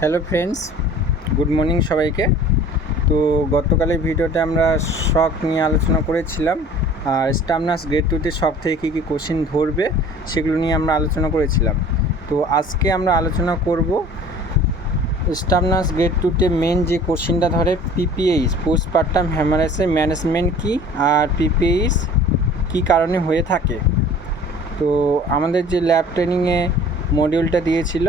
Hello friends, good morning সবাইকে। তো গতকালের ভিডিওতে আমরা শক নিয়ে আলোচনা করেছিলাম, আর স্টামনাস গ্রেড 2তে শক থেকে কী কী কোশ্চেন ধরবে সেগুলো নিয়ে আমরা আলোচনা করেছিলাম। তো আজকে আমরা আলোচনা করব স্টামনাস গ্রেড 2তে মেন যে কোশ্চেনটা ধরে পিপিএইচ, পোস্টপার্টাম হ্যামারেজের ম্যানেজমেন্ট কী, আর পিপিএইচ কী কারণে হয়ে থাকে। তো আমাদের যে ল্যাব ট্রেনিংয়ে মডিউলটা দিয়েছিল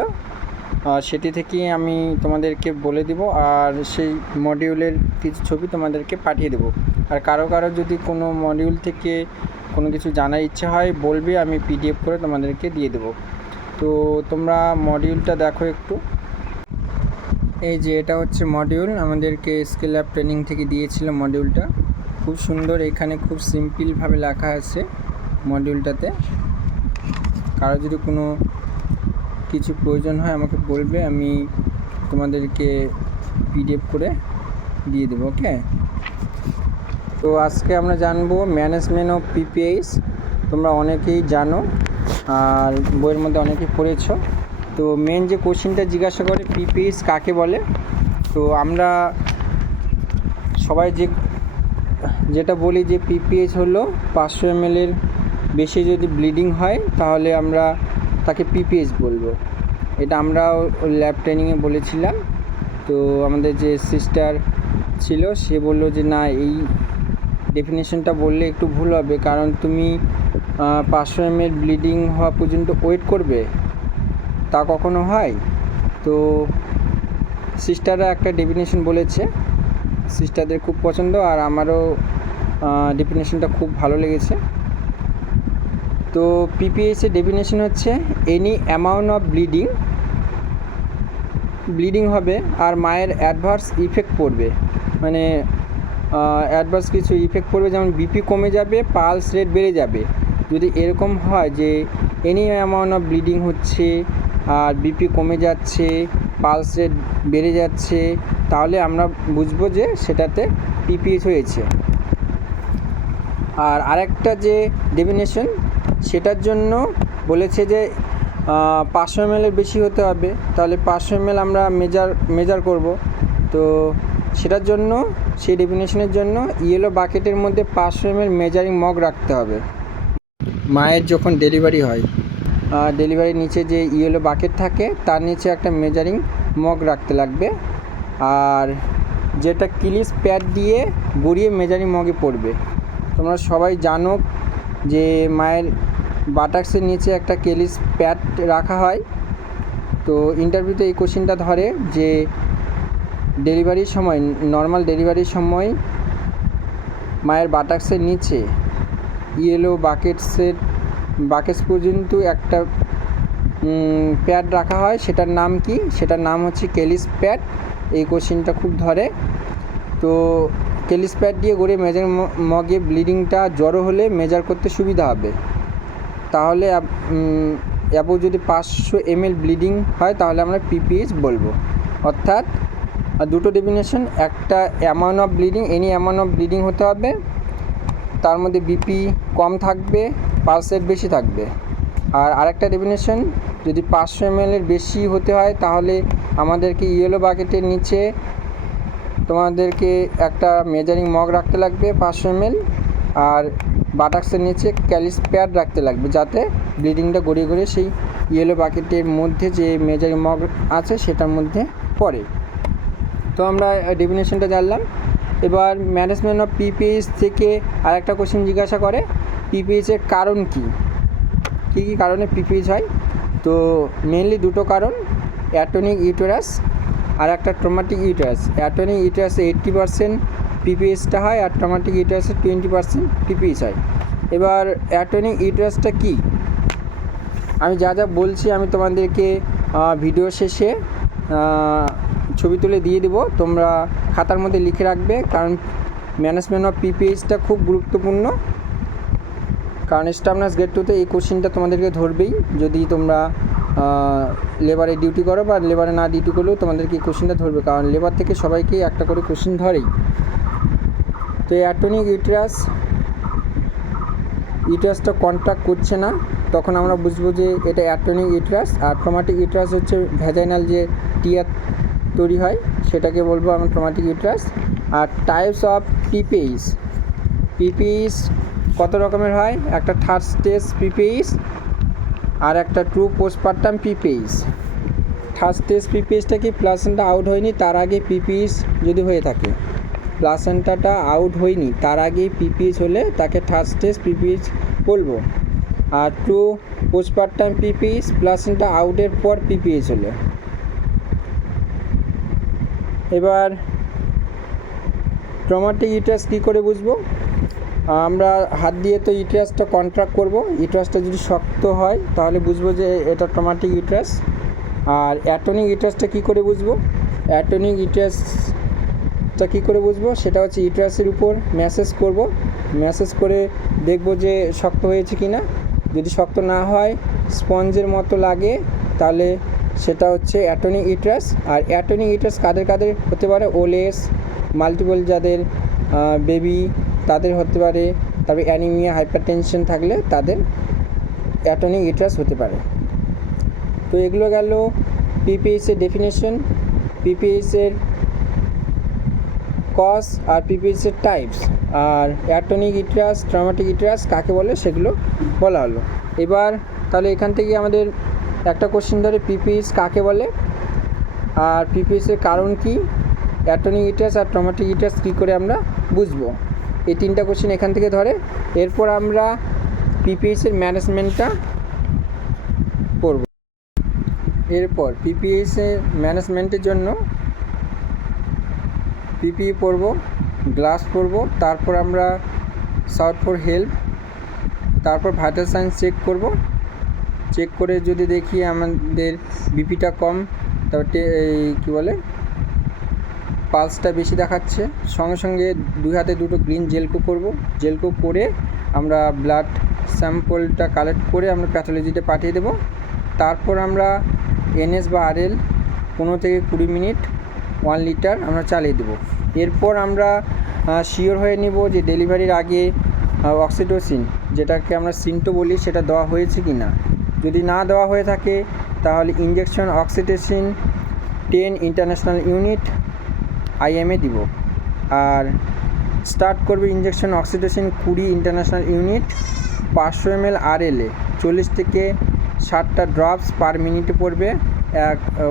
সেটি থেকেই আমি তোমাদেরকে বলে দেব, আর সেই মডিউলের কিছু ছবি তোমাদেরকে পাঠিয়ে দেব। আর কারো যদি কোনো মডিউল থেকে কোনো কিছু জানার ইচ্ছা হয় বলবে, আমি পিডিএফ করে তোমাদেরকে দিয়ে দেব। তো তোমরা মডিউলটা দেখো একটু। এই যে এটা হচ্ছে মডিউল, আমাদেরকে স্কিল ল্যাব ট্রেনিং থেকে দিয়েছিল মডিউলটা। খুব সুন্দর, এখানে খুব সিম্পলভাবে লেখা আছে মডিউলটাতে। কারো যদি কোনো কিছু প্রয়োজন হয় আমাকে বলবে, আমি তোমাদেরকে পিডিএফ করে দিয়ে দেবো। ওকে, তো আজকে আমরা জানবো ম্যানেজমেন্ট অফ পিপিএইচ। তোমরা অনেকেই জানো আর বইয়ের মধ্যে অনেকেই পড়েছো। তো মেন যে কোশ্চেনটা জিজ্ঞাসা করে পিপিএইচ কাকে বলে, তো আমরা সবাই যেটা বলি যে পিপিএইচ হলো 500 ml এর বেশি যদি ব্লিডিং হয় তাহলে আমরা তাকে পিপিএইচ বলবো। এটা আমরাও ল্যাব ট্রেনিংয়ে বলেছিলাম। তো আমাদের যে সিস্টার ছিল সে বলল যে না, এই ডেফিনেশনটা বললে একটু ভুল হবে, কারণ তুমি 500 ml ব্লিডিং হওয়া পর্যন্ত ওয়েট করবে, তা কখনো হয়। তো সিস্টাররা একটা ডেফিনেশন বলেছে, সিস্টারদের খুব পছন্দ, আর আমারও ডেফিনেশনটা খুব ভালো লেগেছে। তো পিপিএইচের ডেফিনেশন হচ্ছে এনি অ্যামাউন্ট অফ ব্লিডিং হবে আর মায়ের অ্যাডভার্স ইফেক্ট পড়বে, মানে অ্যাডভার্স কিছু ইফেক্ট পড়বে, যেমন বিপি কমে যাবে, পালস রেট বেড়ে যাবে। যদি এরকম হয় যে এনি অ্যামাউন্ট অফ ব্লিডিং হচ্ছে আর বিপি কমে যাচ্ছে, পালস রেট বেড়ে যাচ্ছে, তাহলে আমরা বুঝবো যে সেটাতে পিপিএইচ হয়েছে। আর আরেকটা যে ডেফিনেশন সেটার জন্য বলেছে যে 500 ml এর বেশি হতে হবে, তাহলে 500 ml আমরা মেজার করব। তো সেটার জন্য, সেই ডেফিনেশনের জন্য ইয়েলো বাকেটের মধ্যে 500 ml মেজারিং মগ রাখতে হবে। মায়ের যখন ডেলিভারি হয়, ডেলিভারির নিচে যে ইয়েলো বাকেট থাকে তার নিচে একটা মেজারিং মগ রাখতে লাগবে, আর যেটা কিলিস প্যাড দিয়ে গড়িয়ে মেজারিং মগে পড়বে। তোমরা সবাই জানো যে মায়ের বাটাক্সের নিচে একটা কেলিস প্যাড রাখা হয়। তো ইন্টারভিউতে এই কোশ্চেনটা ধরে যে ডেলিভারির সময়, নর্মাল ডেলিভারির সময় মায়ের বাটাক্সের নিচে ইয়েলো বাকেটস পর্যন্ত একটা প্যাড রাখা হয়, সেটার নাম কি? সেটার নাম হচ্ছে কেলিস প্যাড। এই কোশ্চেনটা খুব ধরে। তো কেলিস প্যাড দিয়ে গড়িয়ে মেজার মগে ব্লিডিংটা জড়ো হলে মেজার করতে সুবিধা হবে। তাহলে অ্যাবভ যদি 500 ml ব্লিডিং হয় তাহলে আমরা পিপিএইচ বলবো। অর্থাৎ দুটো ডেফিনেশন, একটা amount of bleeding, any amount of bleeding হতে হবে, তার মধ্যে বিপি কম থাকবে, পালস রেট বেশি থাকবে। আর আরেকটা ডেফিনেশন, যদি 500 ml এর বেশি হতে হয় তাহলে আমাদেরকে ইয়েলো বাকেটের নিচে তোমাদেরকে একটা মেজারিং মগ রাখতে লাগবে 500 ml, আর বাটাক্সের নিচে ক্যালিস প্যাড রাখতে লাগবে, যাতে ব্লিডিংটা গড়িয়ে গড়িয়ে সেই ইয়েলো বাকেটের মধ্যে যে মেজারিং মগ আছে সেটার মধ্যে পড়ে। তো আমরা ডেফিনেশনটা জানলাম। এবার ম্যানেজমেন্ট অফ পিপিএইচ থেকে আরেকটা কোশ্চেন জিজ্ঞাসা করে পিপিএইচের কারণ কী কী কারণে পিপিএইচ হয়। তো মেনলি দুটো কারণ, অ্যাটনিক ইউটেরাস আর একটা ট্রমাটিক ইউটেরাস। অ্যাটনিক ইউটেরাসে 80% পিপিএইচটা হয়, আর ট্রমাটিক ইউটেরাসে 20% পিপিএইচ হয়। এবার অ্যাটনিক ইউটেরাসটা কী, আমি যা বলছি আমি তোমাদেরকে ভিডিও শেষে ছবি তুলে দিয়ে দেবো, তোমরা খাতার মধ্যে লিখে রাখবে, কারণ ম্যানেজমেন্ট অফ পিপিএইচটা খুব গুরুত্বপূর্ণ। কারণ স্টামনাস গ্রেড 2তে এই কোশ্চেনটা তোমাদেরকে ধরবেই, যদি তোমরা লেবারে ডিউটি করো বা লেবারে না ডিউটি করলেও তোমাদেরকে এই কোশ্চেনটা ধরবে, কারণ লেবার থেকে সবাইকে একটা করে কোশ্চেন ধরেই। তো অ্যাটনিক ইউটেরাসটা কন্ট্রাক্ট করছে না, তখন আমরা বুঝবো যে এটা অ্যাটনিক ইউটেরাস, আর ট্রমাটিক ইউটেরাস হচ্ছে ভ্যাজাইনাল যে টিয়ার তৈরি হয় সেটাকে বলবো আমরা ট্রমাটিক ইউটেরাস। আর টাইপস অফ পিপিএইচ, পিপিএইচ কত রকমের হয়, একটা থার্ড স্টেজ পিপিএইচ আর একটা true postpartum PPH. Third stage পিপিএইচটা কি, প্লাসেন্টা আউট হয়নি তার আগে পিপিএইচ যদি হয়ে থাকে, প্লাসেন্টাটা আউট হয়নি তার আগে পিপিএইচ হলে তাকে থার্ড স্টেজ পিপিএইচ বলবো। আর ট্রু পোস্টপার্টাম পিপিএইচ প্লাসেন্টা আউটের পর পিপিএইচ হলে। এবার ট্রমাটিক ইউটেরাস কী করে বুঝবো, আমরা হাত দিয়ে তো ইউটেরাসটা কন্ট্রাক্ট করব, ইউটেরাসটা যদি শক্ত হয় তাহলে বুঝবো যে এটা ট্রমাটিক ইউটেরাস। আর অ্যাটনিক ইউটেরাসটা কী করে বুঝবো, অ্যাটনিক ইউটেরাসটা কী করে বুঝবো, সেটা হচ্ছে ইউটেরাসের উপর ম্যাসেজ করব, ম্যাসেজ করে দেখব যে শক্ত হয়েছে কি না। যদি শক্ত না হয়, স্পঞ্জের মতো লাগে, তাহলে সেটা হচ্ছে অ্যাটনিক ইউটেরাস। আর অ্যাটনিক ইউটেরাস কাদের কাদের হতে পারে, ওলেস, মাল্টিপল যাদের বেবি তাদের হতে পারে, তারপরে অ্যানিমিয়া হাইপারটেনশন থাকলে তাদের অ্যাটনিক ইউটেরাস হতে পারে। তো এগুলো গেল পিপিএইচের ডেফিনেশন, পিপিএইচের কজ আর পিপিএইচের টাইপস, আর অ্যাটনিক ইউটেরাস ট্রমাটিক ইউটেরাস কাকে বলে সেগুলো বলা হলো। এবার তাহলে এখান থেকে আমাদের একটা কোশ্চেন ধরে, পিপিএইচ কাকে বলে আর পিপিএইচের কারণ কি, অ্যাটনিক ইউটেরাস আর ট্রমাটিক ইউটেরাস কী করে আমরা বুঝবো, এই তিনটা কোশ্চেন এখান থেকে ধরে। এরপর আমরা পিপিএইচের ম্যানেজমেন্টটা পড়ব। এরপর পিপিএইচের ম্যানেজমেন্টের জন্য পিপিই পরব, গ্লাভস পরব, তারপর আমরা শাউট ফর হেল্প, তারপর ভাইটাল সাইন্স চেক করব। চেক করে যদি দেখি আমাদের বিপিটা কম, তারপর কী বলে পালসটা বেশি দেখাচ্ছে, সঙ্গে সঙ্গে দুই হাতে দুটো গ্রিন জেলকো করব। জেলকো করে আমরা ব্লাড স্যাম্পলটা কালেক্ট করে আমরা প্যাথোলজিতে পাঠিয়ে দেব। তারপর আমরা এনএস বা আরএল 15 থেকে 20 মিনিট 1 লিটার আমরা চালিয়ে দেব। এরপর আমরা শিওর হয়ে নিব যে ডেলিভারির আগে অক্সিটোসিন, যেটাকে আমরা সিন্টো বলি, সেটা দেওয়া হয়েছে কি না। যদি না দেওয়া হয়ে থাকে তাহলে injection oxytocin 10 international unit IMA দিব। আর স্টার্ট করবে injection oxytocin 20 international unit 500 ml আরএলএ 40 থেকে 60টা ড্রপস পার মিনিটে পড়বে,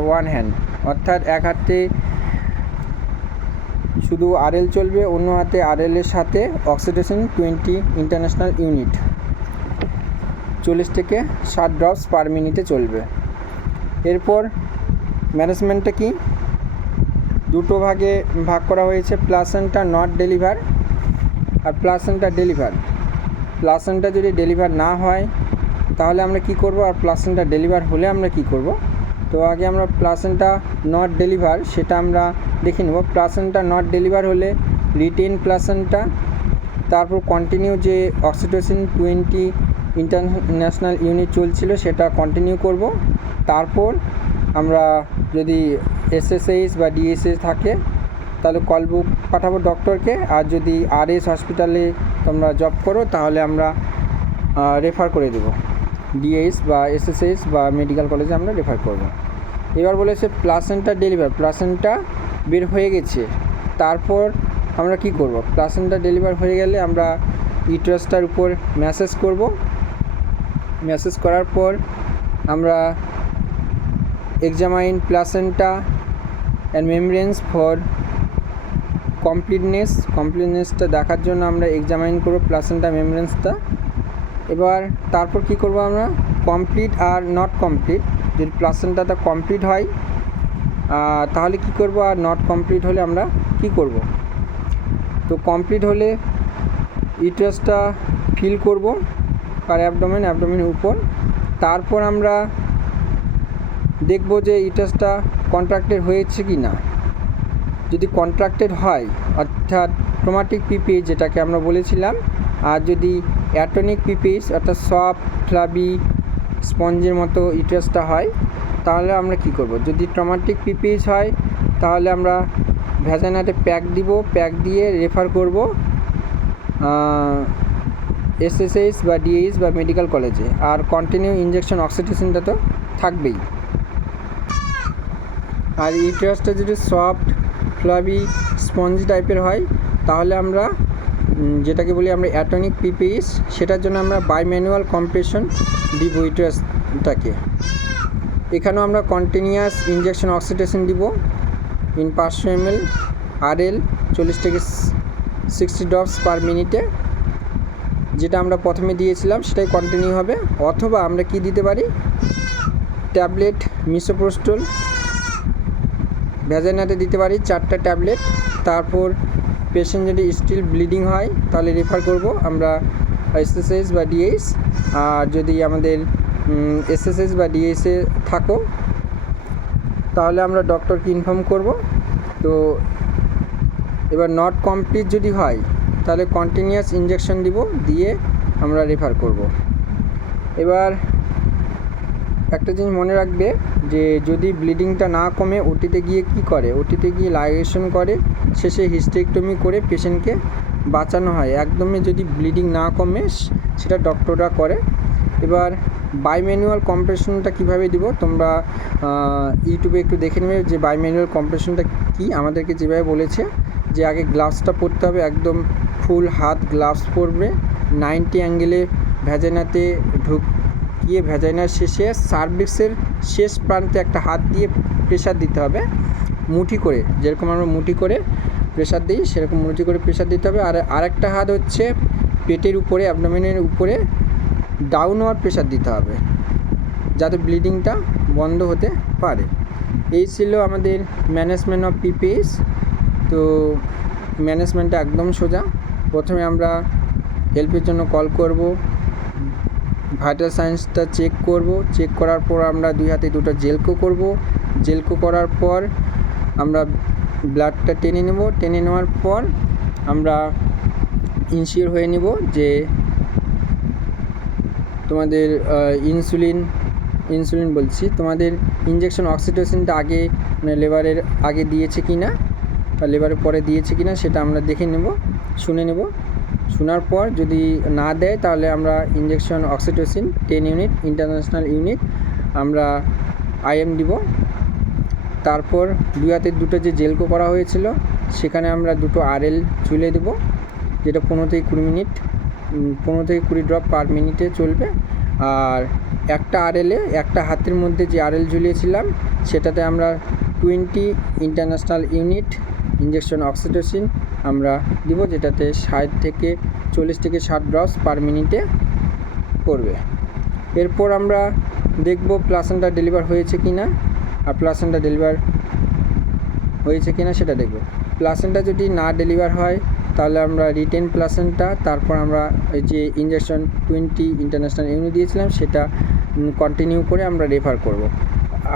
ওয়ান হ্যান্ড, অর্থাৎ এক হাতে শুধু আরএল চলবে, অন্য হাতে আরএলের সাথে অক্সিটোসিন 20 ইন্টারন্যাশনাল ইউনিট 40 থেকে 60 ড্রপস পার মিনিটে চলবে। এরপর ম্যানেজমেন্টটা কি, দুটো ভাগে ভাগ করা হয়েছে, প্লাসেন্টা নট ডেলিভার আর প্লাসেন্টা ডেলিভার। প্লাসেন্টা যদি ডেলিভার না হয় তাহলে আমরা কি করব, আর প্লাসেন্টা ডেলিভার হলে আমরা কি করব। তো আগে আমরা প্লাসেন্টা নট ডেলিভার সেটা আমরা দেখে নেব। প্লাসেন্টা নট ডেলিভার হলে রিটেন প্লাসেন্টা, তারপর কন্টিনিউ যে অক্সিটোসিন 20 ইন্টারন্যাশনাল ইউনিট চলছিল সেটা কন্টিনিউ করব। তারপর আমরা যদি এসএসএইচ বা ডিএসএস থাকে তাহলে কল বুক পাঠাবো ডক্টরকে, আর যদি আরএস হসপিটালে তোমরা জব করো তাহলে আমরা রেফার করে দেবো, ডিএস বা এসএসএইচ বা মেডিকেল কলেজে আমরা রেফার করব। এবার বলেছে প্লাসেন্টা ডেলিভার, প্লাসেন্টা বের হয়ে গেছে, তারপর আমরা কি করব। প্লাসেন্টা ডেলিভার হয়ে গেলে আমরা ইউটেরাসটার উপর ম্যাসেজ করব। ম্যাসেজ করার পর আমরা এক্সামাইন প্লাসেন্টা অ্যান্ড মেমব্রেনস ফর কমপ্লিটনেসটা দেখার জন্য আমরা এক্সামাইন করব প্লাসেন্টা মেমব্রেনসটা। এবার তারপর কি করব, আমরা কমপ্লিট আর নট কমপ্লিট, যদি প্লাসেন্টাটা কমপ্লিট হয় তাহলে কি করব, আর নট কমপ্লিট হলে আমরা কি করব। তো কমপ্লিট হলে ইউটেরাসটা ফিল করব আর অ্যাবডোমেনের উপর। তারপর আমরা দেখব যে ইউটেরাসটা কন্ট্রাক্টেড হয়েছে কি না। যদি কন্ট্রাক্টেড হয় অর্থাৎ ট্রমাটিক পিপিএইচ যেটাকে আমরা বলেছিলাম, আর যদি অ্যাটনিক পিপিএইচ অর্থাৎ সফট ফ্লাবি স্পঞ্জের মতো ইউটেরাসটা হয় তাহলে আমরা কি করব। যদি ট্রমাটিক পিপিএইচ হয় তাহলে আমরা ভ্যাজাইনাতে প্যাক দিব, প্যাক দিয়ে রেফার করব এসএসএইচ বা ডিএইচ বা মেডিকেল কলেজে। আর কন্টিনিউ ইঞ্জেকশন অক্সিটোসিনটা তো থাকবেই। আর ইউটেরাসটা যদি সফট ফ্লাবি স্পঞ্জি টাইপের হয় তাহলে আমরা যেটাকে বলি আমরা অ্যাটনিক পিপিএস, সেটার জন্য আমরা বাইম্যানুয়াল কম্প্রেশন দিব ইউটেরাসটাকে। এখানেও আমরা কন্টিনিউয়াস ইঞ্জেকশন অক্সিটোসিন দিব ইন 500 ml RL 40 থেকে 60 ড্রপস পার মিনিটে। যেটা আমরা প্রথমে দিয়েছিলাম সেটাই কন্টিনিউ হবে। অথবা আমরা কি দিতে পারি, ট্যাবলেট মিসোপ্রোস্টল ভ্যাজাইনাতে দিতে পারি 4টা ট্যাবলেট। তারপর পেশেন্ট যদি স্টিল ব্লিডিং হয় তাহলে রেফার করব আমরা এসএসএইচ বা ডিএইচ। আর যদি আমাদের এসএসএইচ বা ডিএইচে থাকো তাহলে আমরা ডক্টরকে ইনফর্ম করব। তো এবার নট কমপ্লিট যদি হয় তাহলে কন্টিনিউয়াস ইঞ্জেকশন দিব, দিয়ে আমরা রেফার করব। এবার একটা জিনিস মনে রাখবে যে যদি ব্লিডিংটা না কমে ওটিতে গিয়ে কি করে, ওটিতে গিয়ে লাইগেশন করে, শেষে হিস্টেক্টমি করে পেশেন্টকে বাঁচানো হয়। একদমই যদি ব্লিডিং না কমে সেটা ডক্টররা করে। এবার বাইম্যানুয়াল কম্প্রেশনটা কীভাবে দিব তোমরা ইউটিউবে একটু দেখে নেবে যে বাইম্যানুয়াল কম্প্রেশনটা কি। আমাদেরকে যেভাবে বলেছে যে আগে গ্লাভসটা পরতে হবে, একদম ফুল হাত গ্লাভস পরবে, 90 অ্যাঙ্গেলে ভ্যাজাইনাতে ঢুকিয়ে ভ্যাজাইনার শেষে সার্ভিক্সের শেষ প্রান্তে একটা হাত দিয়ে প্রেশার দিতে হবে মুঠি করে, যেরকম আমরা মুঠি করে প্রেশার দিই সেরকম মুঠি করে প্রেশার দিতে হবে। আর আরেকটা হাত হচ্ছে পেটের উপরে, অ্যাবডোমেনের উপরে ডাউনওয়ার্ড প্রেশার দিতে হবে যাতে ব্লিডিংটা বন্ধ হতে পারে। এই ছিল আমাদের ম্যানেজমেন্ট অফ পিপিএস। তো ম্যানেজমেন্টটা একদম সোজা। প্রথমে আমরা হেল্পের জন্য কল করব, ভাইটাল সাইন্সটা চেক করব, চেক করার পর আমরা 2 হাতে 2টা জেলকো করব। জেলকো করার পর আমরা ব্লাডটা টেনে নেব, টেনে নেওয়ার পর আমরা ইনশিওর হয়ে নেব যে তোমাদের ইনসুলিন বলছি, তোমাদের ইঞ্জেকশন অক্সিটোসিনটা আগে মানে লেবারের আগে দিয়েছে কি না বা লেবারের পরে দিয়েছে কি না সেটা আমরা দেখে নেব, শুনে নেব। শোনার পর যদি না দেয় তাহলে আমরা injection oxytocin 10 unit international unit আমরা IM দিব। তারপর 2 হাতে 2টো যে জেলকো করা হয়েছিল সেখানে আমরা 2টো RL চুলে দেব, যেটা 15 থেকে 20 মিনিট 15 থেকে 20 ড্রপ পার মিনিটে চলবে। আর একটা RL এ একটা হাতের মধ্যে যে RL ঝুলিয়েছিলাম সেটাতে আমরা 20 ইন্টারন্যাশনাল ইউনিট ইঞ্জেকশন অক্সিটোসিন আমরা দিব, যেটাতে 40 থেকে 60 ড্রপস পার মিনিটে পড়বে। এরপর আমরা দেখব প্লাসেন্টা ডেলিভার হয়েছে কি না, আর প্লাসেন্টা ডেলিভার হয়েছে কি না সেটা দেখব। প্লাসেন্টা যদি না ডেলিভার হয় তাহলে আমরা রিটেন প্লাসেন্টা, তারপর আমরা এই যে ইঞ্জেকশন 20 ইন্টারন্যাশনাল ইউনিট দিয়েছিলাম সেটা কন্টিনিউ করে আমরা রেফার করব।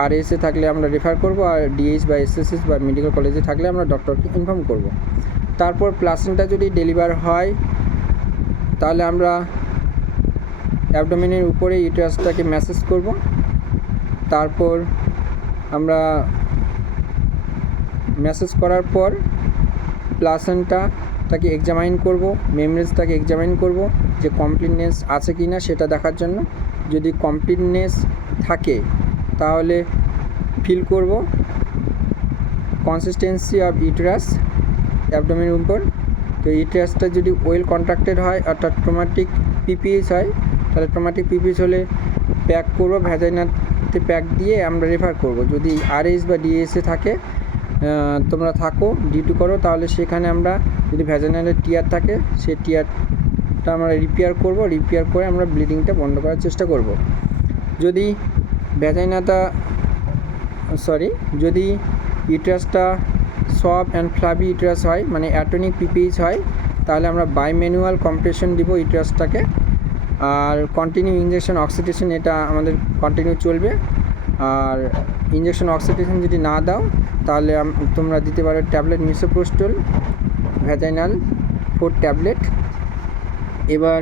আর এসে থাকলে আমরা রেফার করব, আর ডিএইচ বা এসএসএস বা মেডিকেল কলেজে থাকলে আমরা ডক্টরকে ইনফর্ম করব। তারপর প্লাসেন্টা যদি ডেলিভার হয় তাহলে আমরা অ্যাবডোমেনের উপরে ইউটেরাসটাকে ম্যাসেজ করব। তারপর আমরা ম্যাসেজ করার পর প্লাসেন্টাটাকে এক্সামাইন করব, মেমব্রেনটাকে এক্সামাইন করব যে কমপ্লিটনেস আছে কি না সেটা দেখার জন্য। যদি কমপ্লিটনেস থাকে তাহলে ফিল করব কনসিস্টেন্সি অফ ইউটেরাস অ্যাবডোমেনের উপর। তো ইউটেরাসটা যদি ওয়েল কন্ট্রাক্টেড হয় অর্থাৎ ট্রমাটিক পিপিএস হয় তাহলে ট্রমাটিক পিপিএস হলে প্যাক করব, ভ্যাজাইনাতে প্যাক দিয়ে আমরা রেফার করব। যদি আরএইচ বা ডিএসএ থাকে তোমরা থাকো ডিউটি করো তাহলে সেখানে আমরা যদি ভ্যাজাইনালের টিয়ার থাকে সেই টিয়ারটা আমরা রিপেয়ার করব, রিপেয়ার করে আমরা ব্লিডিংটা বন্ধ করার চেষ্টা করব। যদি যদি ইউটেরাসটা সফট অ্যান্ড ফ্লাবি ইউটেরাস হয় মানে অ্যাটনিক পিপিএইচ হয় তাহলে আমরা বাইম্যানুয়াল কম্প্রেশন দিব ইউটেরাসটাকে। আর কন্টিনিউ ইঞ্জেকশন অক্সিটোসিন এটা আমাদের কন্টিনিউ চলবে। আর ইঞ্জেকশন অক্সিটোসিন যদি না দাও তাহলে তোমরা দিতে পারো ট্যাবলেট মিসোপ্রোস্টল ভ্যাজাইনাল 4 ট্যাবলেট। এবার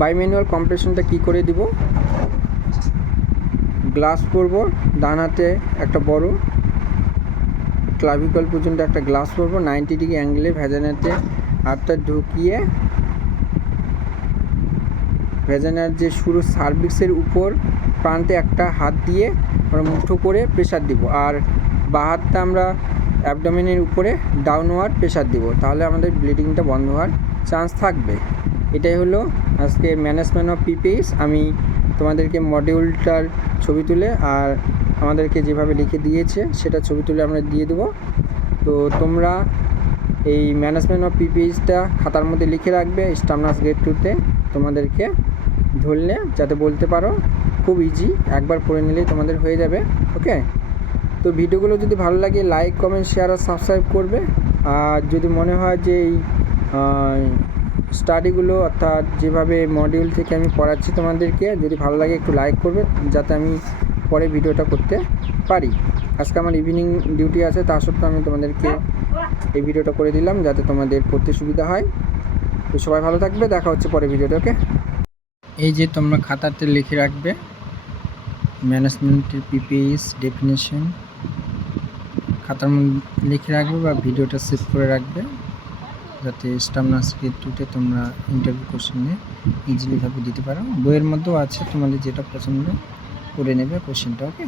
বাইম্যানুয়াল কম্প্রেশনটা কী করে দিব, গ্লাস পরব, ডান হাতে একটা বড় ক্লাভিকল পর্যন্ত একটা গ্লাস পরব, 90 ডিগ্রি অ্যাঙ্গেলে ভ্যাজাইনাতে হাতটা ঢুকিয়ে ভ্যাজানার যে শুরু সার্ভিক্সের উপর প্রান্তে একটা হাত দিয়ে আমরা মুঠো করে প্রেসার দিব, আর বাঁ হাতটা আমরা অ্যাবডোমেনের উপরে ডাউনওয়ার্ড প্রেসার দিব, তাহলে আমাদের ব্লিডিংটা বন্ধ হওয়ার চান্স থাকবে। এটাই হলো আজকে ম্যানেজমেন্ট অফ পিপিএস। আমি তোমাদেরকে মডিউলটার ছবি তুলে আর আমাদেরকে যেভাবে লিখে দিয়েছে সেটা ছবি তুলে আমরা দিয়ে দেবো। তো তোমরা এই ম্যানেজমেন্ট অফ পিপিএসটা খাতার মধ্যে লিখে রাখবে স্টাফ নার্স গ্রেড 2-তে, তোমাদেরকে ধরলে যাতে বলতে পারো। খুব ইজি, একবার পড়ে নিলেই তোমাদের হয়ে যাবে। ওকে, তো ভিডিওগুলো যদি ভালো লাগে লাইক, কমেন্ট, শেয়ার আর সাবস্ক্রাইব করবে। আর যদি মনে হয় যে এই স্টাডিগুলো অর্থাৎ যেভাবে মডিউল থেকে আমি পড়াচ্ছি তোমাদেরকে যদি ভালো লাগে একটু লাইক করবে, যাতে আমি পরে ভিডিওটা করতে পারি। আজকে আমার ইভিনিং ডিউটি আছে, তা সত্ত্বেও আমি তোমাদেরকে এই ভিডিওটা করে দিলাম যাতে তোমাদের পড়তে সুবিধা হয়। তো সবাই ভালো থাকবে, দেখা হচ্ছে পরে ভিডিওটা। ওকে, এই যে তোমরা খাতাতে লিখে রাখবে ম্যানেজমেন্টের পিপিএস ডেফিনেশন, খাতার মধ্যে লিখে রাখবে বা ভিডিওটা সেভ করে রাখবে, যাতে স্টাফ নার্স গ্রেড 2-তে তোমরা ইন্টারভিউ কোশ্চেনে ইজিলিভাবে দিতে পারো। বইয়ের মধ্যেও আছে, তোমাদের যেটা পছন্দ করে নেবে কোশ্চেনটা। ওকে।